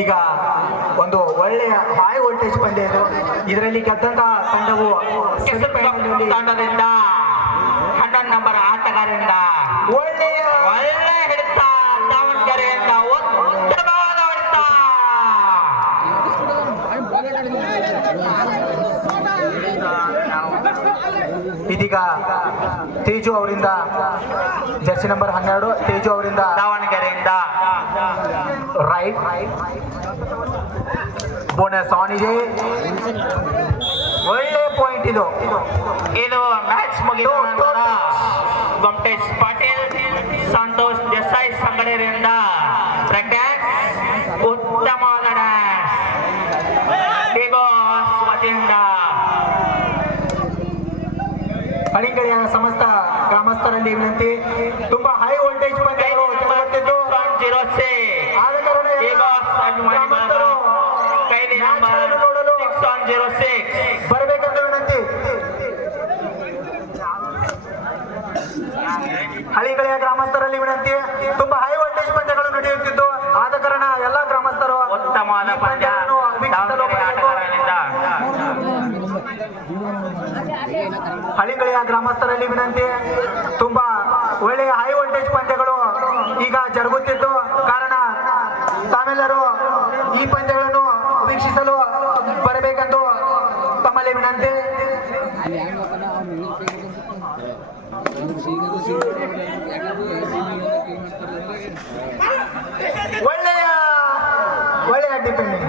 ಈಗ ಒಂದು ಒಳ್ಳೆಯ ಹೈ ವೋಲ್ಟೇಜ್ ಪಂದ್ಯ ಇದು. ಇದರಲ್ಲಿ ಗೆದ್ದಂತ ತಂಡವು ತಂಡದಿಂದ 11 ನಂಬರ್ ಆಟಗಾರರಿಂದ ಒಳ್ಳೆಯ ಹಿಡಿತ, ದಾವಣಗೆರೆಯಿಂದ ಉತ್ತಮವಾದ ಹೊಡೆತ. ಇದೀಗ ತೇಜು ಅವರಿಂದ ಜರ್ಸಿ ನಂಬರ್ 12 ತೇಜು ಅವರಿಂದ ದಾವಣಗೆರೆಯಿಂದ ರೈಟ್ ಬೋನಸ್ ಆನ್ ಇದೆ. ಒಳ್ಳೆ ಪಾಯಿಂಟ್ ಇದು. ಮ್ಯಾಚ್ ಮುಗಿದ ನಂತರ ಗೊಮ್ಟೇಶ್ ಪಾಟೀಲ್, ಸಂತೋಷ್ ದೇಸಾಯಿ ಸಂಗಡಿಯರಿಂದ ಬ್ರೇಕ್ ಉತ್ತಮವಾದ ಡ್ಯಾನ್ಸ್ ಡಿಬೋಸ್ ವತಿಯಿಂದ. ಹಳಿಂಗಡಿಯ ಸಮಸ್ತ ಗ್ರಾಮಸ್ಥರಲ್ಲಿ ವಿನಂತಿ, ತುಂಬಾ ಹೈ ವೋಲ್ಟೇಜ್ ಪಂದ್ಯಗಳು ಚೆಲುವತ್ತಿದ್ದು ಆದ ಕಾರಣ ನೋಡಲು ಬರಬೇಕೆಂದು ವಿನಂತಿ. ಹಳಿಗಳಿಯ ಗ್ರಾಮಸ್ಥರಲ್ಲಿ ವಿನಂತಿ, ತುಂಬಾ ಹೈ ವೋಲ್ಟೇಜ್ ಪಂದ್ಯಗಳು ನಡೆಯುತ್ತಿದ್ದು ಆದ ಕಾರಣ ಎಲ್ಲ ಗ್ರಾಮಸ್ಥರು ಉತ್ತಮವಾದ ಪಂದ್ಯ ಹಳಿಗಳಿಯ ಗ್ರಾಮಸ್ಥರಲ್ಲಿ ವಿನಂತಿ, ತುಂಬಾ ಒಳ್ಳೆಯ ಹೈ ವೋಲ್ಟೇಜ್ ಪಂದ್ಯಗಳು ಈಗ ಜರುಗುತ್ತಿದ್ದು ಕಾರಣ ತಾವೆಲ್ಲರೂ ಈ ಪಂದ್ಯಗಳನ್ನು ವೀಕ್ಷಿಸಲು ಬರಬೇಕೆಂದು ತಮ್ಮಲ್ಲಿ ವಿನಂತಿ. ಒಳ್ಳೆಯ ಡಿಪೆಂಡಿಂಗ್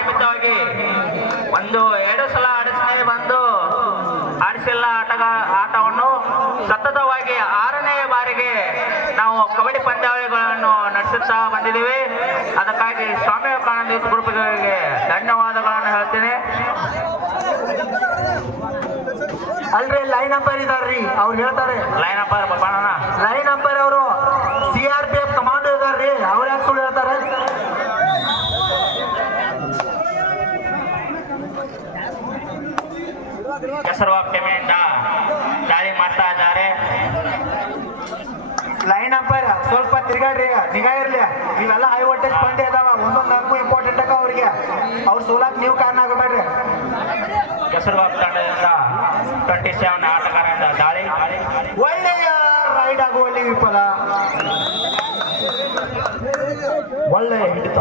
ನಿಮಿತ್ತವಾಗಿ ಒಂದು 2 ಸಲ ಆಡಿಸಿಲ್ಲ ಆಟವನ್ನು ಸತತವಾಗಿ 6ನೇ ಬಾರಿಗೆ ನಾವು ಕಬಡ್ಡಿ ಪಂದ್ಯಾವಳಿಗಳನ್ನು ನಡೆಸುತ್ತಾ ಬಂದಿದ್ದೀವಿ. ಅದಕ್ಕಾಗಿ ಸ್ವಾಮಿ ವಿವೇಕಾನಂದ ಯೂತ್ ಗ್ರೂಪ್ಗಳಿಗೆ ಧನ್ಯವಾದಗಳನ್ನು ಹೇಳ್ತೀನಿ. ಅಲ್ರಿ ಲೈನ್ ಅಂಪೈರ್ ಇದಾರ್ರಿ, ಅವ್ರು ಹೇಳ್ತಾರೆ. ಲೈನ್ ಅಂಪೈರ್ ಲೈನ್ ಅಂಪೈರ್ ಅವರು CRPF ಕಮಾಂಡೋ ಇದಾರ್ರಿ, ಅವ್ರು ಯಾಕೆ ಸುಳ್ಳು ಹೇಳ್ತಾರೆ? ಕೆಸರವಾಗ್ ಟೀಮಿನಿಂದ ದಾಳಿ ಮಾಡ್ತಾ ಇದ್ದಾರೆ. ಲೈನ್ ಅಂಪೈರ್ ಸ್ವಲ್ಪ ತಿರ್ಗಾಡ್ರಿ, ನಿಗಾ ಇರ್ಲಿ. ಇವೆಲ್ಲ ಹೈ ವೋಲ್ಟೇಜ್ ಪಂದ್ಯ ಇದಾವ, ಒಂದೊಂದು ನಮಗೂ ಇಂಪಾರ್ಟೆಂಟ್ ಆಗ ಅವ್ರಿಗೆ. ಅವ್ರು ಸೋಲಾಕ್ ನೀವು ಕಾರಣ ಆಗಬೇಡ್ರಿ. ಕೆಸರವಾಗ್ ತಂಡದಿಂದ 27 ಆಟಗಾರರಿಂದ ದಾಳಿ. ಒಳ್ಳೆಯ ರೈಡ್ ಆಗುವಲ್ಲಿ ವಿಫಲ. ಒಳ್ಳೆಯ ಹಿಡಿತ.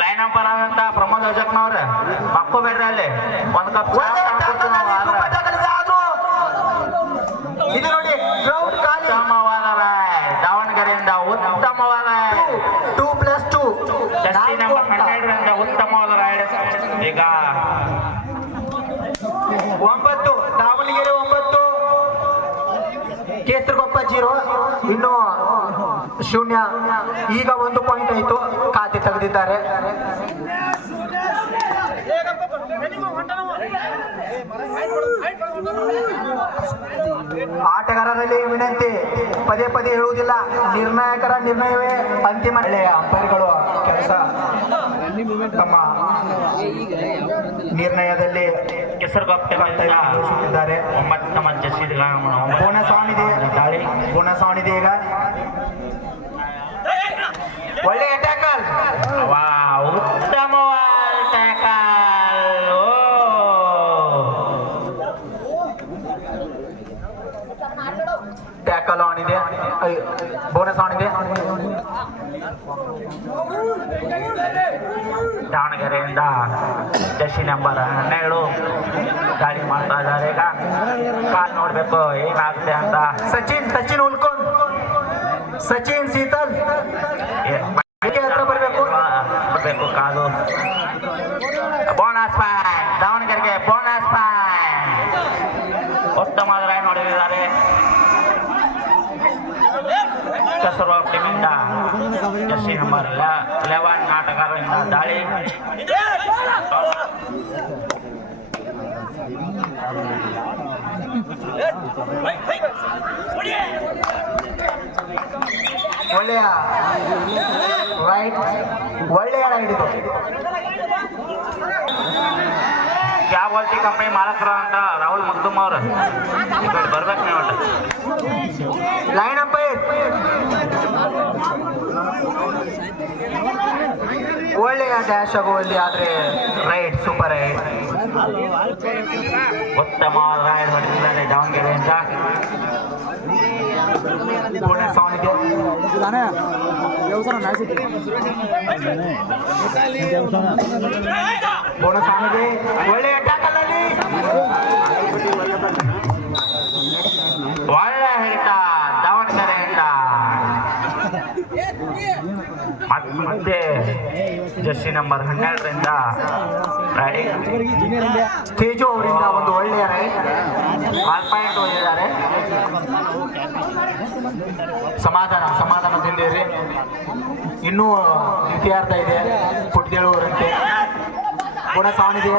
ಲೈನ್ ಅಂಪೈರ್ ಅಂತ ಪ್ರಮೋದ್ ಅಜಕ್ನವ್ರೆ ಮಕ್ಕೋಬೇಡ್ರಿ, ಅಲ್ಲಿ ಒಂದು ಕಪ್ ಇದು ನೋಡಿ ಗ್ರೌಂಡ್ ಖಾಲಿ. ಉತ್ತಮವಾದ ದಾವಣಗೆರೆಯಿಂದ ಉತ್ತಮವಾದ 2+2 ಜರ್ಸಿ ನಂಬರ್ 12ರಿಂದ ಉತ್ತಮವಾದ ರೈಡ್. ಈಗ 9 ದಾವಣಗೆರೆ 9 ಕೇಸರಗೊಪ್ಪ 0, ಇನ್ನು 0. ಈಗ 1 ಪಾಯಿಂಟ್ ಆಯ್ತು, ಖಾತೆ ತೆಗೆದಿದ್ದಾರೆ. ಆಟಗಾರರಲ್ಲಿ ವಿನಂತಿ, ಪದೇ ಪದೇ ಹೇಳುವುದಿಲ್ಲ, ನಿರ್ಣಾಯಕರ ನಿರ್ಣಯವೇ ಅಂತಿಮ. ಒಳ್ಳೆಯ ಅಂಪೈರ್ಗಳು ಕೆಲಸ ತಮ್ಮ ನಿರ್ಣಯದಲ್ಲಿ ಕೆಸರುಗೊಪ್ಪಿದ್ದಾರೆ. ಬೋನಸ್ ಆನ್ ಇದೆ, ಬೋನಸ್ ಆನ್ ಇದೆ. ಈಗ ಒಳ್ಳೆಯ ಟ್ಯಾಕಲ್, ಉತ್ತಮವಾದ ಟ್ಯಾಕಲ್. ಟ್ಯಾಕಲ್ ಆನ್ ಇದೆ, ಬೋನಸ್ ಆನ್ ಇದೆ. ದಾವಣಗೆರೆಯಿಂದ ಜರ್ಸಿ ನಂಬರ್ 12 ಗಾಡಿ ಮಾಡ್ತಾ ಇದ್ದಾರೆ. ಈಗ ಕಾಲ್ ನೋಡ್ಬೇಕು ಏನಾಗುತ್ತೆ ಅಂತ. ಸಚಿನ್ ಉಲ್ಕೊಂಡ್, ಸಚಿನ್ ಶೀತಲ್ ಹತ್ರ ಬರಬೇಕು ಕಾದು. ಬೋನಸ್ ಪಾಯಿಂಟ್ ದಾವಣಗೆರೆಗೆ, ಬೋನಸ್ ಪಾಯಿಂಟ್. ಉತ್ತಮವಾದ ರೈಡ್ ನೋಡಿದ್ದಾರೆ ಕೆಸರವಾಗ್ ಟೀಮಿಂದ. ಜರ್ಸಿ ನಂಬರ್ 11 ಆಟಗಾರರಿಂದ ದಾಳಿ. ಒಳ್ಳೆಯ ರೈಟ್, ಒಳ್ಳೆಯ ರೈಡ್ ಇದು. ಕ್ಯಾಬಾಲ್ಟಿ ಕಂಪನಿ ಮಾಲಕರ ಅಂತ ರಾಹುಲ್ ಮಗ್ದುಮ್ ಅವ್ರು ಈ ಕಡೆ ಬರ್ಬೇಕು ನೀವು. ಲೈನ್ ಅಂಪೈರ್ ಒಳ್ಳೆಯ ಡ್ಯಾಶ್ ಆಗುವಲ್ಲಿ ಆದ್ರೆ ರೈಟ್ ಸೂಪರ್ ರೈಟ್. ಉತ್ತಮ ರೈಡ್ ಹೊಡೆದಿದ್ದಾರೆ ದಾವಣಗೆರೆಯಿಂದ. ಒಳ್ಳೆ ಸಾವನಿಗೆ ಬೋನಸ್ ಆಗಿದೆ. ಒಳ್ಳೆಯ ಟ್ಯಾಕಲ್ ಅಲ್ಲಿ ಒಳ್ಳೆ ಹಿಡಿತ ದಾವಣಗೆರೆಯಿಂದ. ಮತ್ತೆ ಜರ್ಸಿ ನಂಬರ್ 12ರಿಂದ ತೇಜು ಅವರಿಂದ ಒಂದು ಒಳ್ಳೆಯ ರೈಡ್. 6 ಪಾಯಿಂಟ್ ಹೋಗಿದ್ದಾರೆ. ಸಮಾಧಾನದಿಂದಿರಿ, ಇನ್ನೂ ದ್ವಿತೀಯಾರ್ಧ ಇದೆ. ಪುಟ್ದೇಳುವರಂತೆ ಬೋನಸ್ ಆನಿದೆ.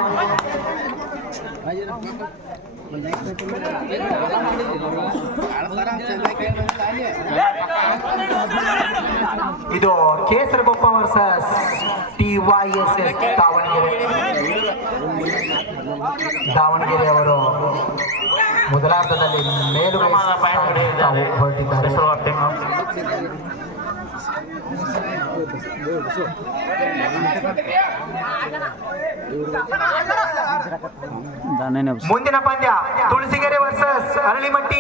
ಇದು ಕೇಸರಗೊಪ್ಪ ವರ್ಸಸ್ TYSS ದಾವಣಗೆರೆ ಅವರು ಮೊದಲಾರ್ಧದಲ್ಲಿ ಮೇಲುಗೈ ಪಾಯಿಂಟ್ ಹೊಡೆದಿದ್ದಾರೆ ಹೊರಟಿದ್ದಾರೆ. ಮುಂದಿನ ಪಂದ್ಯ ತುಳಸಿಗೆರೆ ವರ್ಸಸ್ ಅರಳಿಮಟ್ಟಿ.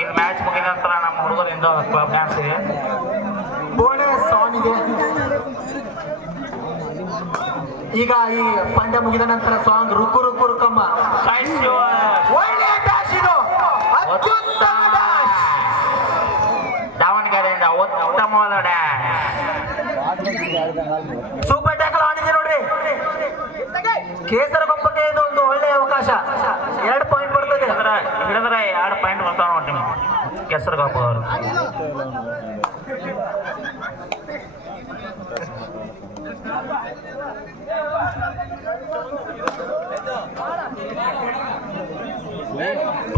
ಈಗ ಮ್ಯಾಚ್ ಮುಗಿದ ನಂತರ ನಮ್ಮ ಹುಡುಗರಿಂದ ಕ್ಲಬ್ ಡ್ಯಾನ್ಸ್ ಇದೆ. ಬೋನಸ್ ಆನ್ ಇದೆ. ಈಗ ಈ ಪಂದ್ಯ ಮುಗಿದ ನಂತರ ಸಾಂಗ್ ರುಕು ರುಕು ರುಕಮ್ಮ. ಒಳ್ಳೆಯ ಡ್ಯಾಶ್ ಇದು, ಅತ್ಯುತ್ತಮ ಡ್ಯಾಶ್. ದಾವಣಗೆರೆಯಿಂದ ಉತ್ತಮವಾದ ಡ್ಯಾಶ್. ಸೂಪರ್ ಟ್ಯಾಕಲ್ ಆಡಿದೆ ನೋಡ್ರಿ. ಕೇಸರಗೊಪ್ಪಕ್ಕೆ ಇದು ಒಂದು ಒಳ್ಳೆಯ ಅವಕಾಶ. 2 ಪಾಯಿಂಟ್ ಬರ್ತದೆ. ಹಿಡಿದ್ರೆ 2 ಪಾಯಿಂಟ್ ಬರ್ತಾವ ನೋಡಿ ಕೇಸರಗೊಪ್ಪ ಅವರು.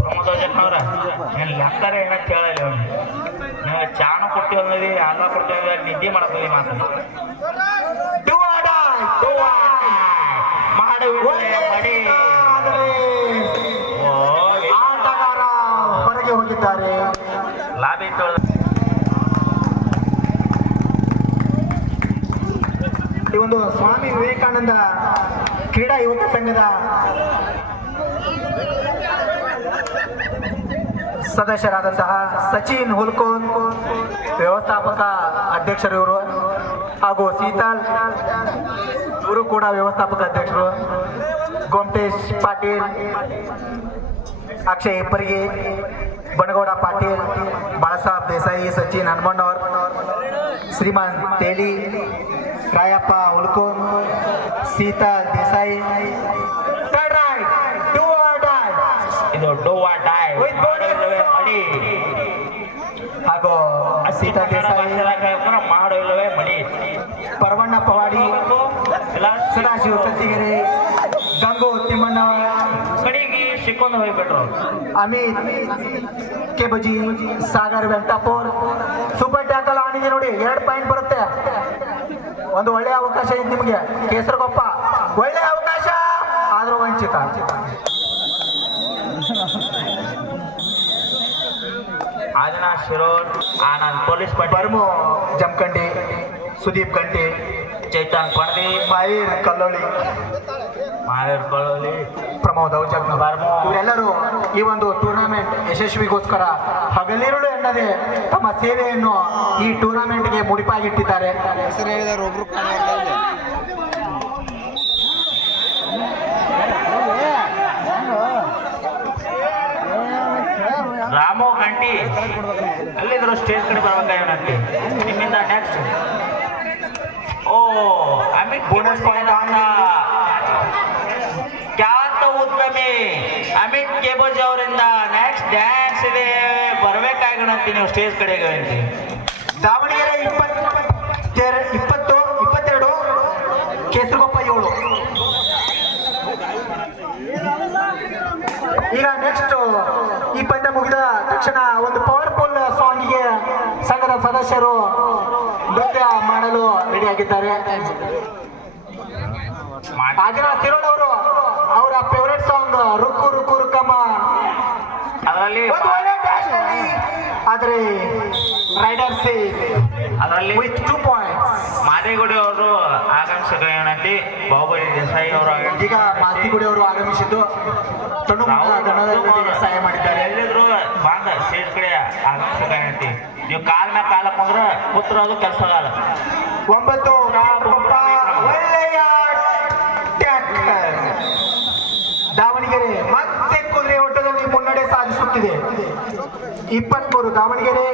ಪ್ರಮೋದವ್ರ ನೀನು ಲೆಕ್ಕರೆ ಏನಂತ ಹೇಳಲ್ಲ ಅವ್ನು. ನಿಮಗೆ ಚಾನು ಕೊಡ್ತೀವಿ ಅನ್ನೋದು ಹಾಲ ಕೊಡ್ತೀವಿ, ನಿದ್ದೆ ಮಾಡ್ತೀವಿ ಮಾತು ಆಟಗಾರ ಹೊರಗೆ ಹೋಗಿದ್ದಾರೆ. ಲಾಭಿ ಈ ಒಂದು ಸ್ವಾಮಿ ವಿವೇಕಾನಂದ ಕ್ರೀಡಾ ಯುವಕ ಸಂಘದ ಸದಸ್ಯರಾದಂತಹ ಸಚಿನ್ ಹುಲ್ಕೋನ್ ವ್ಯವಸ್ಥಾಪಕ ಅಧ್ಯಕ್ಷರು ಇವರು, ಹಾಗೂ ಶೀತಲ್ ಇವರು ಕೂಡ ವ್ಯವಸ್ಥಾಪಕ ಅಧ್ಯಕ್ಷರು. ಗೋಮಟೇಶ್ ಪಾಟೀಲ್, ಅಕ್ಷಯ್ ಹೆಪ್ಪರಿಗೆ, ಬಣಗೌಡ ಪಾಟೀಲ್, ಬಾಳಾಸಾಹೇಬ್ ದೇಸಾಯಿ, ಸಚಿನ್ ಹನುಮಣ್ಣವರ್, ಶ್ರೀಮಾನ್ ತೇಲಿ, ರಾಯಪ್ಪ ಹುಲ್ಕೋನ್, ಸೀತಾ ದೇಸಾಯಿ. ಇದು ಡೋವಾ ಡೈ ಮಡಿ ಹಾಗೂ ಸೀತಾ ದೇಸಾಯಿ, ಮಾಡೋ ಇಲ್ಲವೇ ಮಡಿ. ಪರವಣ್ಣ ಪವಾಡಿ, ಸದಾಶಿವ ಸತ್ತಿಗೆರೆ, ಗಂಗು ತಿಮ್ಮಣ್ಣ, ಕಡೆಗೆ ಸಿಕ್ಕೊಂಡು ಹೋಗ್ಬಿಟ್ರು. ಅಮಿತ್ ಕೆಬಜಿ, ಸಾಗರ್ ವೆಂಕಟಾಪುರ್. ಸೂಪರ್ ಟ್ಯಾಕಲ್ ಆಡಿದೆ ನೋಡಿ, 2 ಪಾಯಿಂಟ್ ಬರುತ್ತೆ. ಒಂದು ಒಳ್ಳೆಯ ಅವಕಾಶ ಇದೆ ನಿಮಗೆ. ಕೇಸರಗೊಪ್ಪ ಒಳ್ಳೆಯ ಅವಕಾಶ ಆದ್ರೂ ವಂಚಿತ. ಆದಿನ ಶಿರೋಡ್, ಆನಂದ್ ಪೊಲೀಸ್ ಬರ್ಮು ಜಮಖಂಡಿ, ಸುದೀಪ್ ಗಂಟಿ, ಚೈತನ್ ಪಣದಿ, ಮಾಹಿರ್ ಕಲ್ಲೋಳಿ, ಪ್ರಮೋದ್ ಔಜಗ್, ಇವರೆಲ್ಲರೂ ಈ ಒಂದು ಟೂರ್ನಮೆಂಟ್ ಯಶಸ್ವಿಗೋಸ್ಕರ ಹಗಲಿರುಳು ಎನ್ನದೆ ತಮ್ಮ ಸೇವೆಯನ್ನು ಈ ಟೂರ್ನಮೆಂಟ್ಗೆ ಮುಡಿಪಾಗಿಟ್ಟಿದ್ದಾರೆ. ರಾಮೋ ಗಂಟಿ ಅಲ್ಲಿದ್ರು ಸ್ಟೇಜ್ ಕಡೆ ಬರ್ಬೇಕಾಗಿ ನಿಮ್ಮಿಂದ ನೆಕ್ಸ್ಟ್. ಓ ಅಮಿತ್ ಬೋನಸ್ ಪಾಯಿಂಟ್ ಖ್ಯಾತ ಉದ್ಯಮಿ ಅಮಿತ್ ಕೇಬೋಜಿ ಅವರಿಂದ ನೆಕ್ಸ್ಟ್ ಡ್ಯಾನ್ಸ್ ಇದೆ, ಬರ್ಬೇಕಾಗಿ ನೀವು ಸ್ಟೇಜ್ ಕಡೆಗೆ. ದಾವಣಗೆರೆ 22, ಕೇಸರಗೊಪ್ಪ 7. ಈಗ ನೆಕ್ಸ್ಟ್ ಈ ಪಂದ್ಯ ಮುಗಿದ ತಕ್ಷಣ ಒಂದು ಪವರ್ಫುಲ್ ಸಾಂಗಿಗೆ ಸಂಘದ ಸದಸ್ಯರು ನೃತ್ಯ ಮಾಡಲು ರೆಡಿ ಆಗಿದ್ದಾರೆ. ಆಗಿನ ಸಿರೋಡ್ ಅವರು ಅವರ ಫೇವರೇಟ್ ಸಾಂಗ್ ರುಕ್ಕು ರುಕ್ಕು ರುಕ್ಕಮ್ಮ ಅದರಲ್ಲಿ ಆದ್ರೆ ರೈಡರ್ಸ್ ಅದರಲ್ಲಿ ವಿತ್ 2 ಪಾಯಿಂಟ್ಸ್. ಮಾದೇಗುಡಿ ಅವರು ಆಗಮಿಸಿದ್ರು ಏನಂತೆ ಬಾಹುಬಲಿ ದೇಸಾಯಿ ಅವರು ಈಗ ಮಾಸ್ತಿಗುಡಿ ಅವರು ಆಗಮಿಸಿದ್ದು ಸಹಾಯ ಮಾಡಿದ್ದಾರೆ. ಎಲ್ಲಿದ್ರು ಬಂದ ಸ್ಟೇಜ್ ಕಡೆ ಆಗಮಿಸಿದ್ರು ಏನಂತೆ ನೀವು ಕಾಲ ಮ್ಯಾಗ ಕಾಲ ಹಾಕೊಂಡ್ರೆ ಕೂತ್ರೋದು ಕೆಲಸ ಆಗಲ್ಲ. 9 ಒಳ್ಳೆಯ ಟ್ಯಾಕಲ್. ದಾವಣಗೆರೆ ಮತ್ತೆ ಕುದುರೆ ಓಟದಲ್ಲಿ ಮುನ್ನಡೆ ಸಾಧಿಸುತ್ತಿದೆ. 23 Davanagere,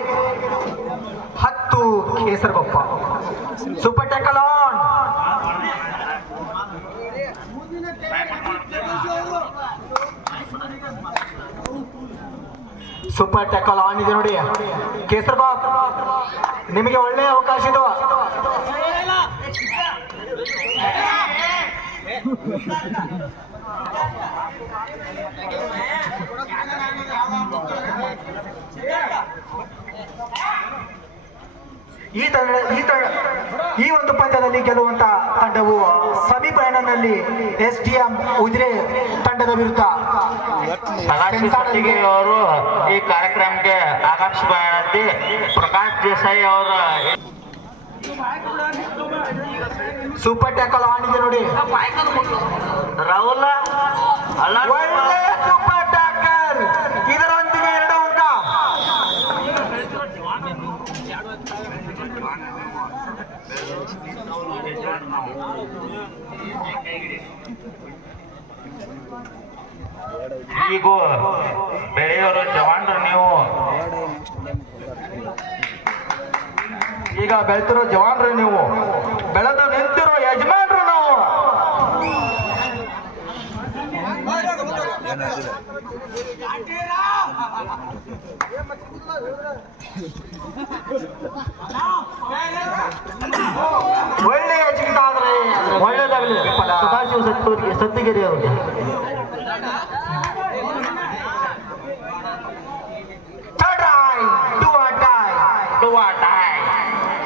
10 Kesaragoppa. Super tackle on. Super tackle on ಇದೆ ನೋಡಿ. ಕೇಸರಗೊಪ್ಪ ನಿಮಗೆ ಒಳ್ಳೆಯ ಅವಕಾಶ ಇದು. ಈ ಒಂದು ಪಂದ್ಯದಲ್ಲಿ ಗೆಲ್ಲುವಂತ ತಂಡವು ಸೆಮಿಫೈನಲ್ನಲ್ಲಿ SDM ಉಜಿರೆ ತಂಡದ ವಿರುದ್ಧ ಅವರು ಈ ಕಾರ್ಯಕ್ರಮಕ್ಕೆ ಆಗಮಿಸಿದಂತೆ ಪ್ರಕಾಶ್ ದೇಸಾಯಿ ಅವರ ಸೂಪರ್ ಟ್ಯಾಕಲ್ ಆನ್ ಇದೆ ನೋಡಿ. ರಾಹುಲ್ ಒಳ್ಳೆಯ ಸೂಪರ್ ಟ್ಯಾಕಲ್. ಇದರೊಂದಿಗೆ 2 ಅಂಕ. ಈಗ ಬೆಳೆಯೋರು ಜವಾನ್ರು ನೀವು ಈಗ ಬೆಳೆತಿರೋ ಜವಾನ್ರು ನೀವು, ಬೆಳೆದು ನಿಂತಿರೋ ಯಜಮಾನ್ರು ನಾವು. ಒಳ್ಳೆಯ ಜಿಗಿತ ಆದ್ರೆ ಒಳ್ಳೆಯದಾಗಲಿ. ಸದಾಶಿವ ಸತ್ತಿಗೆರೆ ಅವರಿಗೆ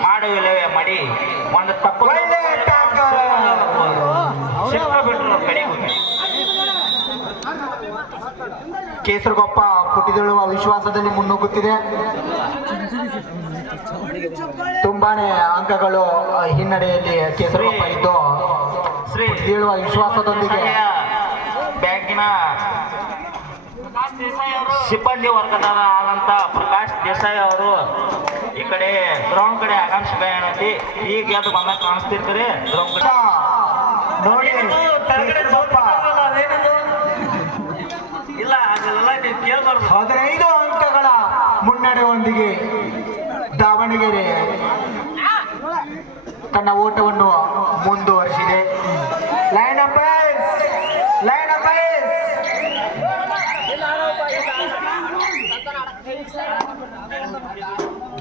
ಮಾಡುವಿಲ್ಲವೇ ಮಡಿ ಒಂದು ತಪ್ಪು ಬಿಟ್ಟರು ಕಡೆ ಕೇಸರಗೊಪ್ಪ ಪುಟಿದೇಳುವ ವಿಶ್ವಾಸದಲ್ಲಿ ಮುನ್ನುಗ್ಗುತ್ತಿದೆ. ತುಂಬಾನೇ ಅಂಕಗಳು ಹಿನ್ನಡೆಯಲ್ಲಿ ಕೇಸರಗೊಪ್ಪ ಇದ್ದು ಪುಟಿದೇಳುವ ವಿಶ್ವಾಸದೊಂದಿಗೆ ಬ್ಯಾಂಕಿನ ಸಿಬ್ಬಂದಿ ವರ್ಗದವರಾದಂಥ ಪ್ರಕಾಶ್ ದೇಸಾಯಿ ಅವರು ಈ ಕಡೆ ಗ್ರೌಂಡ್ ಕಡೆ ಆಗಮಿಸಿದಂತೆ ಈಗ ಅದು ಬಂದಾಗ ಕಾಣಿಸ್ತಿರ್ತಾರೆ. ಗ್ರೌಂಡ್ ಕಡೆ ನೋಡಿ ಇಲ್ಲ ಅದೆಲ್ಲ ನೀವು ಕೇಳಬಾರ್ದು. 15 ಅಂಕಗಳ ಮುನ್ನಡೆಯೊಂದಿಗೆ ದಾವಣಗೆರೆ ತನ್ನ ಓಟವನ್ನು ಮುಂದುವರಿಸಿದೆ. Line up line up.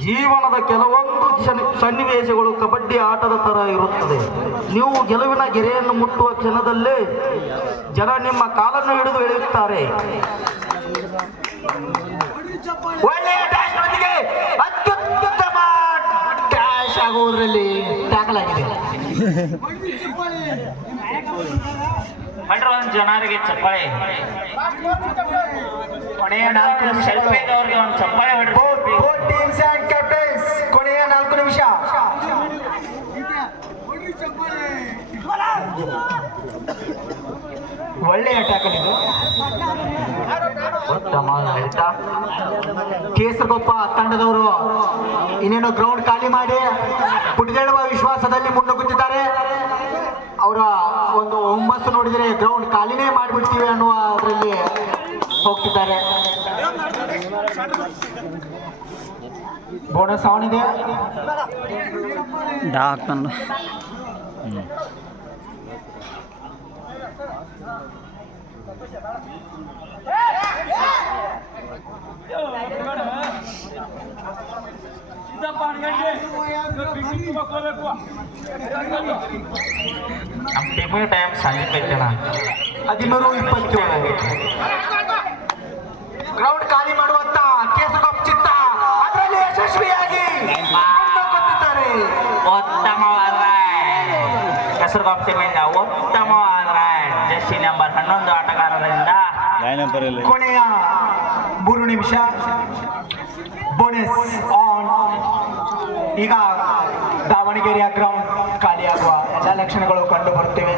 ಜೀವನದ ಕೆಲವೊಂದು ಸನ್ನಿವೇಶಗಳು ಕಬಡ್ಡಿ ಆಟದ ತರ ಇರುತ್ತದೆ. ನೀವು ಗೆಲುವಿನ ಗೆರೆಯನ್ನು ಮುಟ್ಟುವ ಕ್ಷಣದಲ್ಲೇ ಜನ ನಿಮ್ಮ ಕಾಲನ್ನು ಹಿಡಿದು ಎಳೆಯುತ್ತಾರೆ. ಒಳ್ಳೆಯ ಡ್ಯಾಶ್ನೊಂದಿಗೆ ಅತ್ಯುತ್ತಮ ಡ್ಯಾಶ್ ಆಗುವುದರಲ್ಲಿ ಟ್ಯಾಕಲ್ ಆಗಿದೆ. ಜನರಿಗೆ ಚಪ್ಪಾಳೆ ಕೊನೆಯ 4 ನಿಮಿಷಗಳು. ಅವ್ರಿಗೆ ಒಂದು ಚಪ್ಪಾಳೆ Both teams and captains ಕೊನೆಯ 4 ನಿಮಿಷ. ಒಳ್ಳೆಯ ಟ್ಯಾಕಲ್ ಇದು. ಉತ್ತಮ ಹಿಡಿತ. ಕೇಸರಗೊಪ್ಪ ತಂಡದವರು ಇನ್ನೇನು ಗ್ರೌಂಡ್ ಖಾಲಿ ಮಾಡಿ ಪುಟಿದೇಳುವ ವಿಶ್ವಾಸದಲ್ಲಿ ಮುನ್ನುಗ್ಗುತ್ತಿದ್ದಾರೆ. ಅವರ ಒಂದು ಹುಮ್ಮಸ್ಸು ನೋಡಿದರೆ ಗ್ರೌಂಡ್ ಖಾಲಿನೇ ಮಾಡಿಬಿಡ್ತೀವಿ ಅನ್ನುವ ಅದರಲ್ಲಿ ಹೋಗ್ತಿದ್ದಾರೆ. ಬೋನಸ್ ಆನ್ ಇದೆ. ನಮ್ಮ ಟೈಮ್ ಸಂಜೆ 13:27 ಗ್ರೌಂಡ್ ಖಾಲಿ ಮಾಡುವಂತ ಕೇಸರಗೊಪ್ಪ ಚಿತ್ತ ಅದರಲ್ಲಿ ಯಶಸ್ವಿಯಾಗಿ ಮುನ್ನುಗ್ಗುತ್ತಿದ್ದಾರೆ. ಕೆಸರುಗೊಪ್ಪ ಟೀಮಿಂದ ಉತ್ತಮವಾದ ಜೆರ್ಸಿ ನಂಬರ್ 11 ಆಟಗಾರರಿಂದ ಕೊನೆಯ 3 ನಿಮಿಷ ಬೋನಸ್ ಆನ್. ಈಗ ದಾವಣಗೆರೆಯ ಗ್ರೌಂಡ್ ಖಾಲಿಯಾಗುವ ಎಲ್ಲ ಲಕ್ಷಣಗಳು ಕಂಡು ಬರುತ್ತಿವೆ.